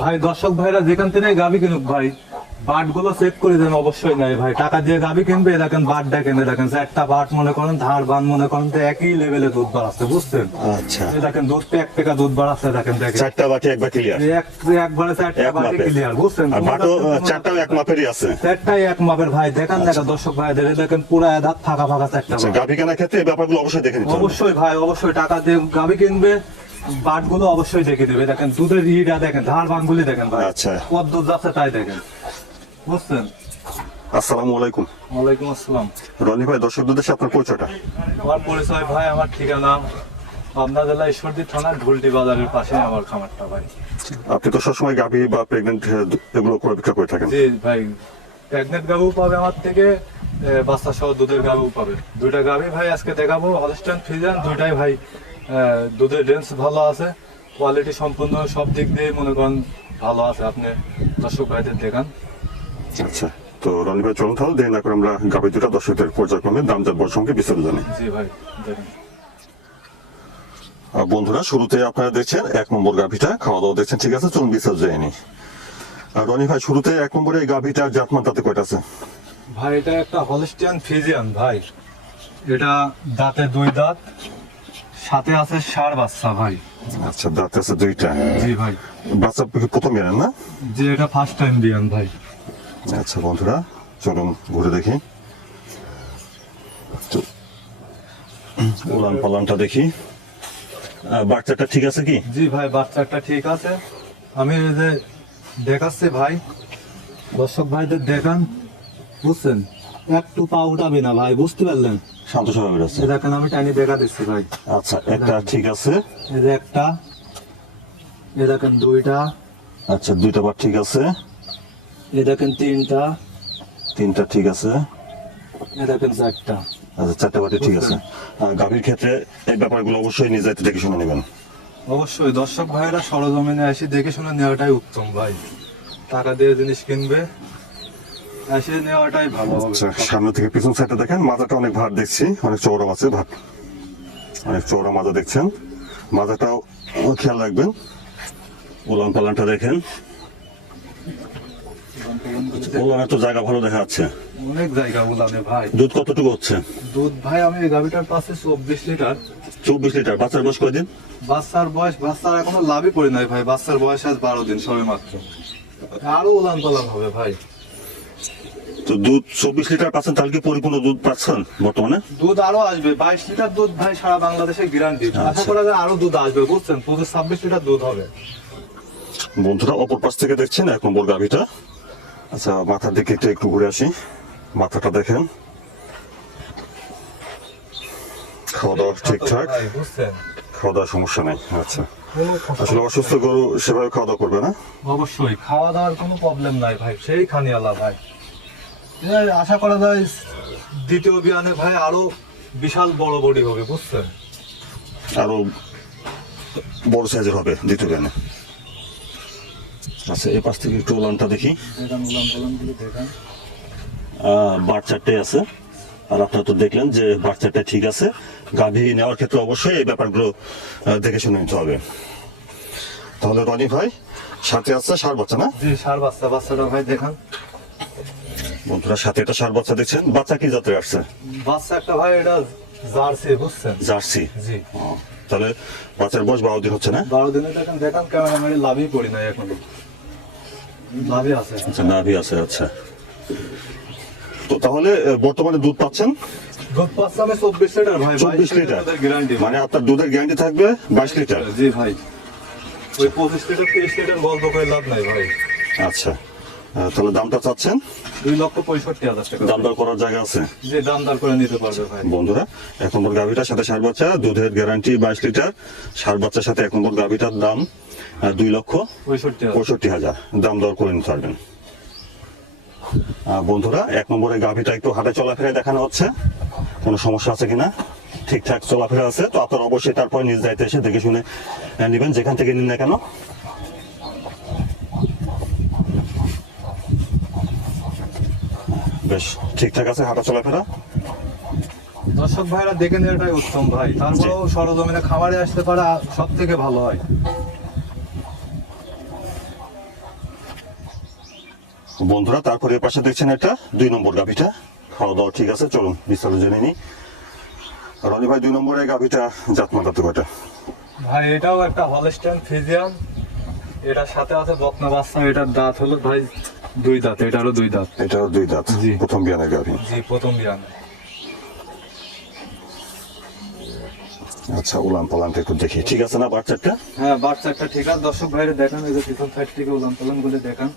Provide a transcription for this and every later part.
ভাই দর্শক ভাইরা যেখান থেকে গাবি কিনুক ভাই, বাট গুলো চেক করে দেন অবশ্যই নাই ভাই। টাকা দিয়ে গাবি কিনবে, দেখেন বাট দেখেন, দেখেন একটা বাট মনে করেন ধার বান মনে করেন তো একই লেভেলে দুধ বাড়াচ্ছে, বুঝছেন? আচ্ছা, দেখেন দুধ এক টাকা দুধ বাড়াচ্ছে, দেখেন দেখেন চারটা বাটি একবার ক্লিয়ার, একবারে চারটা বাটি ক্লিয়ার, বুঝছেন? আর বাটও চারটাও এক মাপেরই আছে, চারটাই এক মাপের ভাই। দেখেন দেখেন দর্শক ভাইদের দেখেন পুরো দাঁত ফাঁকা ফাঁকা চারটা বাট। গাভি কেনার ক্ষেত্রে এই ব্যাপারগুলো অবশ্যই দেখে নিতে হবে। অবশ্যই ভাই, অবশ্যই টাকা দিয়ে গাবি কিনবে, বাট গুলো অবশ্যই দেখে দেবে। দেখেন দুধের ইটা দেখেন, ধার বান গুলি দেখেন ভাই, আচ্ছা, কত দুধ যাচ্ছে তাই দেখেন, বুঝছেন? আসসালামু আলাইকুম। ওয়ালাইকুম আসসালাম। রনি ভাই, দর্শকদের সাথে আপনার পরিচয়টা? আমার পরিচয় ভাই, আমার ঠিকানা পাবনা জেলা ঈশ্বরদী থানা ঢুলটি বাজারের পাশে আমার খামারটা ভাই। আপনি তো সবসময় গাভি বা প্রেগনেন্ট এগুলো করে বিক্রি করে থাকেন? জি ভাই, প্রেগনেন্ট গাবু পাবে আমার থেকে, বাচ্চা সহ দুধের গাবু পাবে। দুইটা গাবি ভাই আজকে দেখাবো, হলস্টাইন ফ্রিজিয়ান দুইটাই ভাই। দুধের রেঞ্জ ভালো আছে, কোয়ালিটি সম্পূর্ণ সব দিক দিয়ে মনে করেন ভালো আছে। আপনি দর্শক ভাইদের দেখান। আচ্ছা, তো রনি ভাই চলুন তাহলে দেরি না করে আমরা গাভি দুটা দর্শকদের পর্যায়ক্রমে দাম জানবার সঙ্গে বিস্তারিত জানি। জি ভাই দেখেন। বন্ধুরা, শুরুতে আপনারা দেখছেন এক নম্বর গাভিটা, খাওয়া দাওয়া দেখছেন, ঠিক আছে? চলুন বিস্তারিত যায়নি। আর রনি ভাই, শুরুতে এক নম্বরে এই গাভিটার জাতমান তাতে কয়টা আছে? ভাই এটা একটা হলস্টিয়ান ফ্রিজিয়ান ভাই, এটা দাঁতে দুই দাঁত, সাথে আছে ষাঁড় বাচ্চা ভাই। আচ্ছা, দাঁত আছে দুইটা। জি ভাই। বাচ্চা প্রথম বিয়ান না? জি, এটা ফার্স্ট টাইম বিয়ান ভাই। আচ্ছা বন্ধুরা, চলুন ঘুরে দেখি, উলান পালানটা দেখি। বাচ্চাটা ঠিক আছে কি? জি ভাই, বাচ্চাটা ঠিক আছে। আমি এই যে দেখাচ্ছি ভাই, দর্শক ভাইদের দেখান, বুঝছেন? একটু পা উঠাবে না ভাই, বুঝতে পারলেন? শান্ত স্বভাবের আছে। এই দেখেন আমি টাইনি দেখা দিচ্ছি ভাই। আচ্ছা, একটা ঠিক আছে। এই যে একটা, এই দেখেন দুইটা, আচ্ছা, দুইটা বার ঠিক আছে। এই দেখেন তিনটা, তিনটা ঠিক আছে। এই দেখেন চারটা। আচ্ছা, চারটা বাটি ঠিক আছে। গাভীর ক্ষেত্রে এই ব্যাপারগুলো অবশ্যই নিজে দেখে শুনে নেবেন। অবশ্যই দর্শক ভাইরা সরজমিনে এসে দেখে শুনে নেওয়াটাই উত্তম ভাই। টাকা দিয়ে জিনিস কিনবে, এসে নেওয়াটাই ভালো হবে। আচ্ছা, সামনে থেকে পিছন সাইডটা দেখেন, মাথাটা অনেক ভার দেখছি, অনেক চওড়া আছে, ভার অনেক চওড়া মাজা দেখছেন। মাজাটাও খেয়াল রাখবেন। উলান পালানটা দেখেন, উলানের তো জায়গা ভালো দেখা যাচ্ছে। অনেক জায়গা উলানে ভাই। দুধ কতটুকু হচ্ছে? দুধ ভাই আমি এই গাভিটার পাশে 24 লিটার। 24 লিটার। বাচ্চার বয়স কয়দিন? বাচ্চার বয়স, বাচ্চার এখনো লাভই পড়ে নাই ভাই, বাচ্চার বয়স আজ 12 দিন সবে মাত্র। আরো উলান পালান হবে ভাই। তো দুধ 24 লিটার পাচ্ছেন, তাহলে কি পরিপূর্ণ দুধ পাচ্ছেন বর্তমানে? দুধ আরো আসবে, 22 লিটার দুধ ভাই সারা বাংলাদেশে গ্যারান্টি। আশা করা যায় আরো দুধ আসবে, বুঝছেন? 26 লিটার দুধ হবে। বন্ধুরা, অপর পাশ থেকে দেখছেন এক নম্বর গাভিটা। আচ্ছা, মাথার দিকে একটু ঘুরে আসি। মাথাটা দেখেন, খাওয়া দাওয়া ঠিকঠাক, ভাই বুঝছেন, খাওয়া দাওয়ার সমস্যা নেই। আচ্ছা, কোনো সমস্যা আসলে অসুস্থ গরু সেভাবে খাওয়া দাওয়া করবে না? অবশ্যই খাওয়া দাওয়ার কোনো প্রবলেম নাই ভাই, সেই খানিয়ালা ভাই। আশা করা যায় দ্বিতীয় বিয়ানে ভাই আরো বিশাল বড় বডি হবে, বুঝছেন? আরো বড় সাইজের হবে দ্বিতীয় গানে। আচ্ছা, এই পাশ থেকে একটু উলানটা দেখি। বাট চারটে আছে, আর আপনারা তো দেখলেন যে বাট চারটে ঠিক আছে। গাভী নেওয়ার ক্ষেত্রে অবশ্যই এই ব্যাপারগুলো দেখে শুনে নিতে হবে। তাহলে রনি ভাই, সাথে আছে ষাঁড় বাচ্চা না? জি, ষাঁড় বাচ্চা। বাচ্চাটা ভাই দেখান। বন্ধুরা, সাথে একটা ষাঁড় বাচ্চা দেখছেন। বাচ্চা কি জাতের আসছে? বাচ্চা একটা ভাই, এটা জার্সি, বুঝছেন? জার্সি। জি। তাহলে বাচ্চার বয়স 12 দিন হচ্ছে না? 12 দিনে দেখেন, দেখান ক্যামেরাম্যান, লাভই পড়ি নাই এখনো, লাভই আছে। আচ্ছা, নাভি আছে। আচ্ছা, তো তাহলে বর্তমানে দুধ পাচ্ছেন? দুধ পাচ্ছে আমি 24 লিটার ভাই। 24 লিটার গ্যারান্টি, মানে আপনার দুধের গ্যারান্টি থাকবে 22 লিটার। জি ভাই। ওই 25 লিটার 30 লিটার গল্প করে লাভ নাই ভাই। আচ্ছা, তাহলে দামটা চাচ্ছেন? 2,65,000 টাকা। দাম দর করার জায়গা আছে? যে দাম দর করে নিতে পারবে ভাই। বন্ধুরা, এক নম্বর গাভিটার সাথে ষাঁড় বাচ্চা, দুধের গ্যারান্টি 22 লিটার। ষাঁড় বাচ্চার সাথে এক নম্বর গাভিটার দাম 2,65,000। দাম দর করে নিতে পারবেন। বন্ধুরা, এক নম্বরে গাভিটা একটু হাঁটা চলাফেরা দেখানো হচ্ছে, কোনো সমস্যা আছে কিনা? ঠিকঠাক চলাফেরা আছে, তো আপনারা অবশ্যই তারপর নিজ দায়িত্বে এসে দেখে শুনে নেবেন, যেখান থেকে নিন না কেন। বেশ ঠিকঠাক আছে হাঁটা চলাফেরা। দর্শক ভাইরা দেখে নেওয়াটাই উত্তম ভাই, তারপরেও সরজমিনে খামারে আসতে পারে সব থেকে ভালো হয়। বন্ধুরা তারপরে এর পাশে দেখছেন এটা 2 নম্বর গাভিটা, খাওয়া দাওয়া ঠিক আছে। চলুন বিস্তারিত জেনে নিই। রনি ভাই 2 নম্বরের গাভিটা জাতমাতা তো কয়টা? ভাই এটাও একটা হলস্টাইন ফ্রিজিয়ান, এটার সাথে আছে বকনা বাচ্চা। এটার দাঁত হলো ভাই 2 দাঁত, এটারও 2 দাঁত। এটাও 2 দাঁত, জি। প্রথম বিয়ানের গাভি। জি, প্রথম বিয়ান। আচ্ছা, উলান পালানটা একটু দেখি, ঠিক আছে না বাচ্চাটা? হ্যাঁ, বাচ্চাটা ঠিক আছে। দর্শক ভাইরে দেখান, এই যে পিছন সাইড থেকে উলান পালান গুলো দেখান।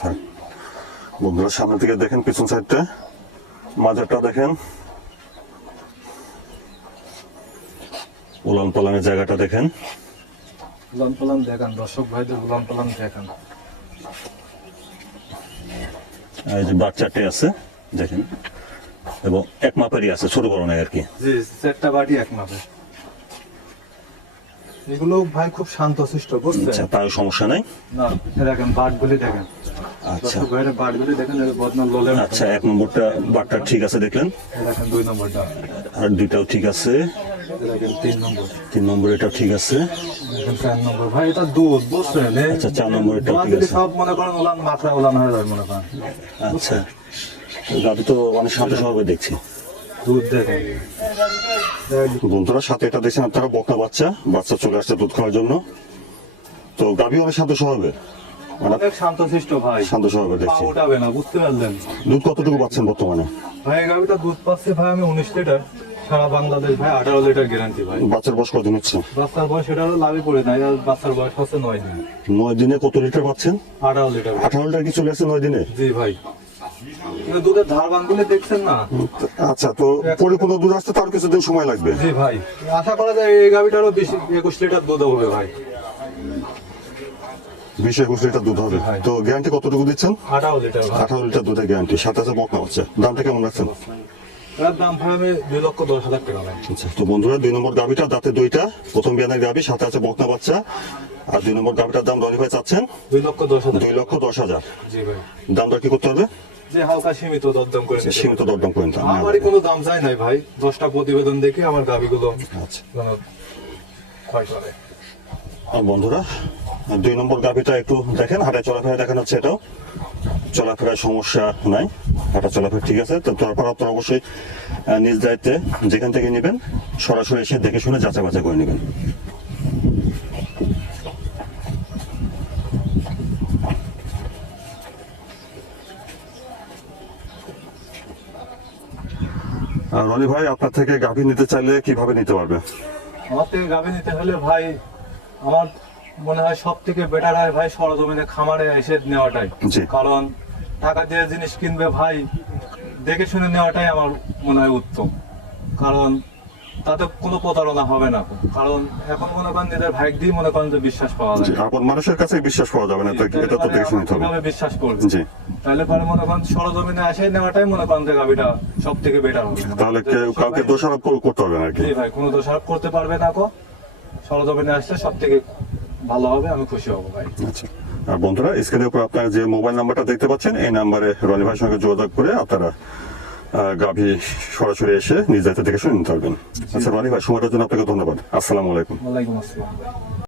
থাক। বন্ধুরা সামনে থেকে দেখেন, পিছন সাইডটা, মাজারটা দেখেন, উলান পালানের জায়গাটা দেখেন। উলান পালান দেখান, দর্শক ভাইদের উলান পালান দেখান। আর এই যে বাচ্চাটে আছে দেখেন, এবং এক মাপেরই আছে, ছোট বড় নাই আর কি। জি, চারটা বাটি এক মাপে। এগুলো ভাই খুব শান্তশিষ্ট, বুঝছেন? আচ্ছা, তার সমস্যা নাই। না, দেখেন বাটগুলি দেখেন। আচ্ছা দর্শক ভাইরে বাটগুলি দেখেন, এর বদনা লোলে। আচ্ছা, 1 নম্বরটা বাটটা ঠিক আছে দেখলেন, দেখেন 2 নম্বরটা, আর 2টাও ঠিক আছে, দেখেন 3 নম্বর, 3 নম্বর এটাও ঠিক আছে। দেখেন 4 নম্বর। ভাই এটা দুধ, বুঝছেন? আচ্ছা, 4 নম্বর এটাও ঠিক বাদগুলি আছে। সব মনে করেন উলান, মাথা উলান হয়ে যায় মনে করেন। আচ্ছা, গাভি তো অনেক শান্ত স্বভাবে দেখছি। দুধ দেখেন। বন্ধুরা সাথে এটা দেখছেন আপনারা, বকনা বাচ্চা, বাচ্চা চলে আসছে দুধ খাওয়ার জন্য। তো গাভি অনেক শান্ত স্বভাবে, মানে অনেক শান্তশিষ্ট ভাই। শান্ত স্বভাবে পা দেখছি। উঠাবে না, বুঝতে পারলেন? দুধ কতটুকু পাচ্ছেন বর্তমানে? ভাই এই গাভিটা দুধ পাচ্ছে ভাই আমি 19 লিটার, সারা বাংলাদেশ ভাই 18 লিটার গ্যারান্টি ভাই। বাচ্চার বয়স কতদিন হচ্ছে? বাচ্চার বয়স এটা হলো লাভই পড়ে নাই, আর বাচ্চার বয়স হচ্ছে 9 দিন। 9 দিনে কত লিটার পাচ্ছেন? 18 লিটার। 18 লিটার কি চলে আসছে 9 দিনে? জি ভাই, কিন্তু দুধের ধার বানগুলি দেখছেন না? আচ্ছা, তো পরিপূর্ণ দুধ আসতে তার কিছুদিন সময় লাগবে। জি ভাই, আশা করা যায় এই গাভিটারও 21 লিটার দুধ হবে ভাই। 20-21 লিটার দুধ হবে। ভাই। তো গ্যারান্টি কতটুকু দিচ্ছেন? 18 লিটার ভাই। 18 লিটার দুধের গ্যারান্টি, সাথে আছে বকনা বাচ্চা। দামটা কেমন রাখছেন? এর দাম ভাই আমি 2,10,000 টাকা ভাই। আচ্ছা, তো বন্ধুরা 2 নম্বর গাভিটা দাঁতে 2টা, প্রথম বিয়ানের গাভি, সাথে আছে বকনা বাচ্চা। আর 2 নম্বর গাভিটার দাম রনি ভাই চাচ্ছেন 2,10,000। 2,10,000। জি ভাই, দামটা কি করতে হবে? যে হালকা সীমিত দরদাম করে নিতে সীমিত দরদাম করে নিতে হবে। আমারই কোনো দাম চাই নাই ভাই, 10টা প্রতিবেদন দেখে আমার গাভিগুলো আচ্ছা, যেন ক্ষয় করে। আর বন্ধুরা 2 নম্বর গাভিটা একটু দেখেন, হাঁটা চলাফেরা দেখানো হচ্ছে, এটাও চলাফেরার সমস্যা নাই, হাঁটা চলাফেরা ঠিক আছে। তো তারপর আপনারা অবশ্যই নিজ দায়িত্বে যেখান থেকে নেবেন সরাসরি এসে দেখে শুনে যাচাই বাছাই করে নেবেন। আর রনি ভাই, আপনার থেকে গাভী নিতে চাইলে কিভাবে নিতে পারবে? আমার থেকে গাভি নিতে হলে ভাই আমার মনে হয় সব থেকে বেটার হয় ভাই সরজমিনে খামারে এসে নেওয়াটাই। জি। কারণ টাকা দিয়ে জিনিস কিনবে ভাই, দেখে শুনে নেওয়াটাই আমার মনে হয় উত্তম। কারণ তাতে কোনো প্রতারণা হবে না। কারণ এখন মনে করেন নিজের ভাইক দিয়ে মনে করেন যে বিশ্বাস পাওয়া জি, যায়। আপন মানুষের কাছে বিশ্বাস পাওয়া যাবে না, তো এটা তো দেখে শুনতে হবে। কিভাবে বিশ্বাস করবে? জি। তাহলে পরে মনে করেন সরজমিনে এসে নেওয়াটাই মনে করেন যে গাভিটা সব থেকে বেটার হবে। তাহলে কাউকে দোষারোপ করতে হবে না আর কি। জি ভাই, কোনো দোষারোপ করতে পারবে না। সরজমিনে আসলে সব থেকে ভালো হবে, আমি খুশি হব ভাই। আচ্ছা, আর বন্ধুরা স্ক্রিনের উপর আপনারা যে মোবাইল নাম্বারটা দেখতে পাচ্ছেন, এই নাম্বারে রনি ভাইয়ের সঙ্গে যোগাযোগ করে আপনারা গাভী সরাসরি এসে নিজ দায়িত্ব দেখে শুনে নিতে পারবেন। আচ্ছা রনি ভাই, সময়টার জন্য আপনাকে ধন্যবাদ। আসসালামু আলাইকুম। ওয়ালাইকুম আসসালাম।